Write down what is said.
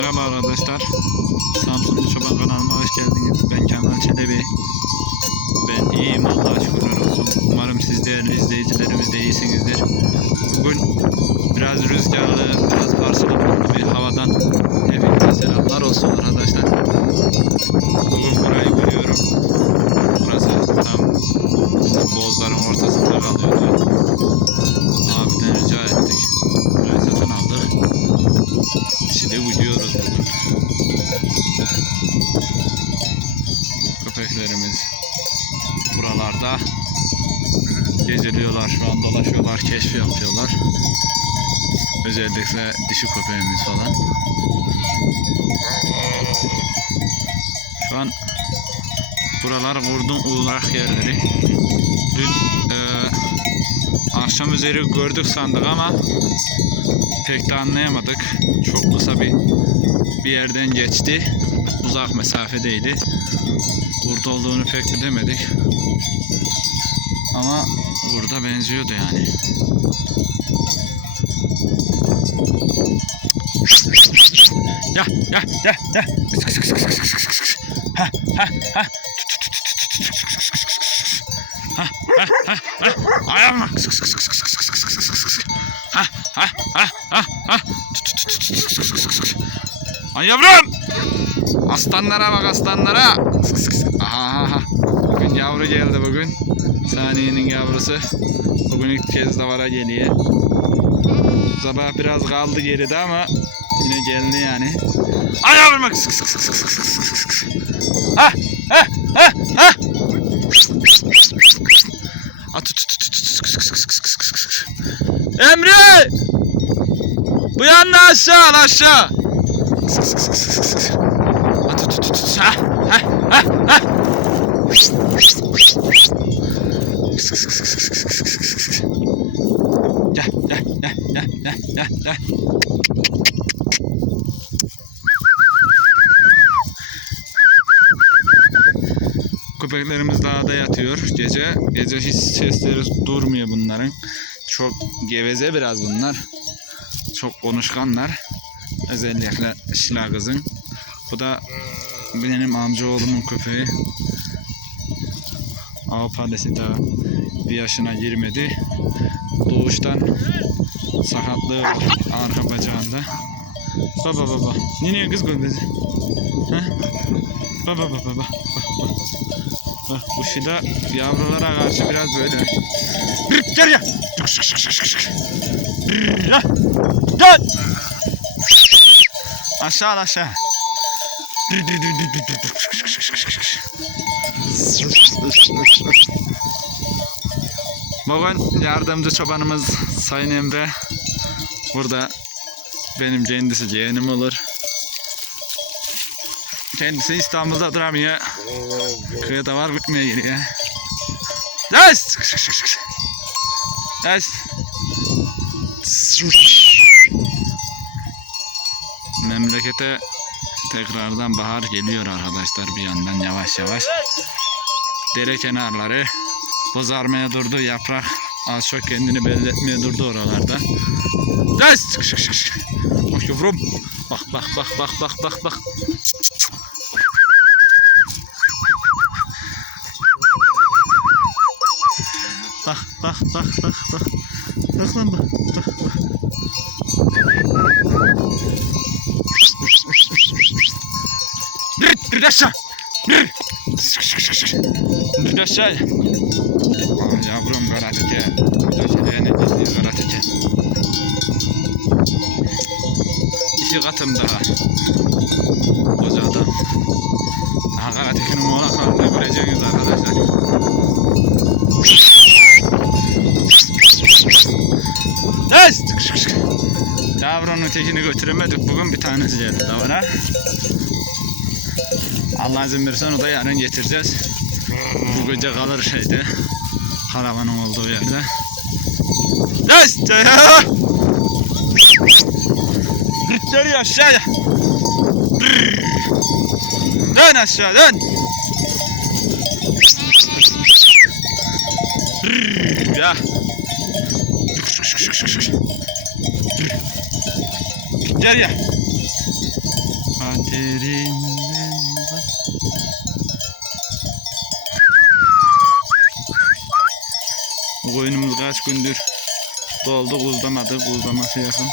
Merhaba arkadaşlar. Samsunlu Çoban kanalıma hoş geldiniz. Ben Kemal Çelebi. Ben iyiyim Allah'a şükürler olsun. Umarım siz değerli izleyicilerimiz de iyisinizdir. Bugün biraz rüzgarlı, biraz bulutlu bir havadan hepinize selamlar olsun arkadaşlar. Şimdi gidiyoruz bugün. Köpeklerimiz buralarda geziliyorlar şu an dolaşıyorlar, keşif yapıyorlar. Özellikle dişi köpeğimiz falan. Şu an buralar vurdum uğrak yerleri. Dün eee, akşam üzeri gördük sandık ama pek de anlayamadık. Çok kısa bir bir yerden geçti. Uzak mesafedeydi. Burada olduğunu pek bilemedik. Ama burada benziyordu yani. Ya ya ya ya. Ha ha ha. Ha ha ha ha. Ayağıma. Ha ha ha ha. Ay yavrum. Aslanlara bak aslanlara. Aha, aha. Bugün yavru geldi bugün. Saniyenin yavrusu. Bugün ilk kez davara geliyor. Sabah biraz kaldı geride ama yine geldi yani. Ay yavrum bak. Ha ha ha ha. At tut tut tut tut. Emre! Bu yanına aşağı al aşağı. Tut tut tut. Ha ha ha ha. Gel gel gel gel gel gel gel. Köpeklerimiz dağda yatıyor gece. Gece hiç sesleri durmuyor bunların. Çok geveze biraz bunlar. Çok konuşkanlar. Özellikle Şila kızın. Bu da benim amcaoğlumun köpeği. Avpalesi daha bir yaşına girmedi. Doğuştan sakatlığı var arka bacağında. Baba baba. Niye kız gönderdi? Ha? Baba baba baba. Bu şida yavrulara karşı biraz böyle. Gel ya. Gel. Aşağı aşağı. Bugün yardımcı çobanımız Sayın Emre burada benim kendisi yeğenim olur. Kendisi İstanbul'da duramıyor. Kıyıda var bitmeye geliyor. Yes! Yes! Memlekete tekrardan bahar geliyor arkadaşlar bir yandan yavaş yavaş. Dere kenarları bozarmaya durdu yaprak az çok kendini belli etmeye durdu oralarda. Yes! Bak yavrum. Bak bak bak bak bak bak bak. Bak bak bak bak bak. Bak lan bak. Bak bak. Bir, bir de aşağı. Bir. Bir de aşağı. Aa, yavrum karateke. Bir de aşağıya ne diyor karateke. İki katım daha. Koca adam. Daha karatekenin muğlaklarını göreceğiniz arkadaşlar. Yes! Yavrunun tekini götüremedik. Bugün bir tanesi geldi davara. Allah izin verirsen o da yarın getireceğiz. Bu gece kalır şeyde. Karavanın olduğu yerde. Yes! Geri aşağıya. Dön aşağı dön. Ya. Gel ya. Derinden bak. Bu koyunumuz kaç gündür doldu, kuzlamadı, kuzlaması yakın.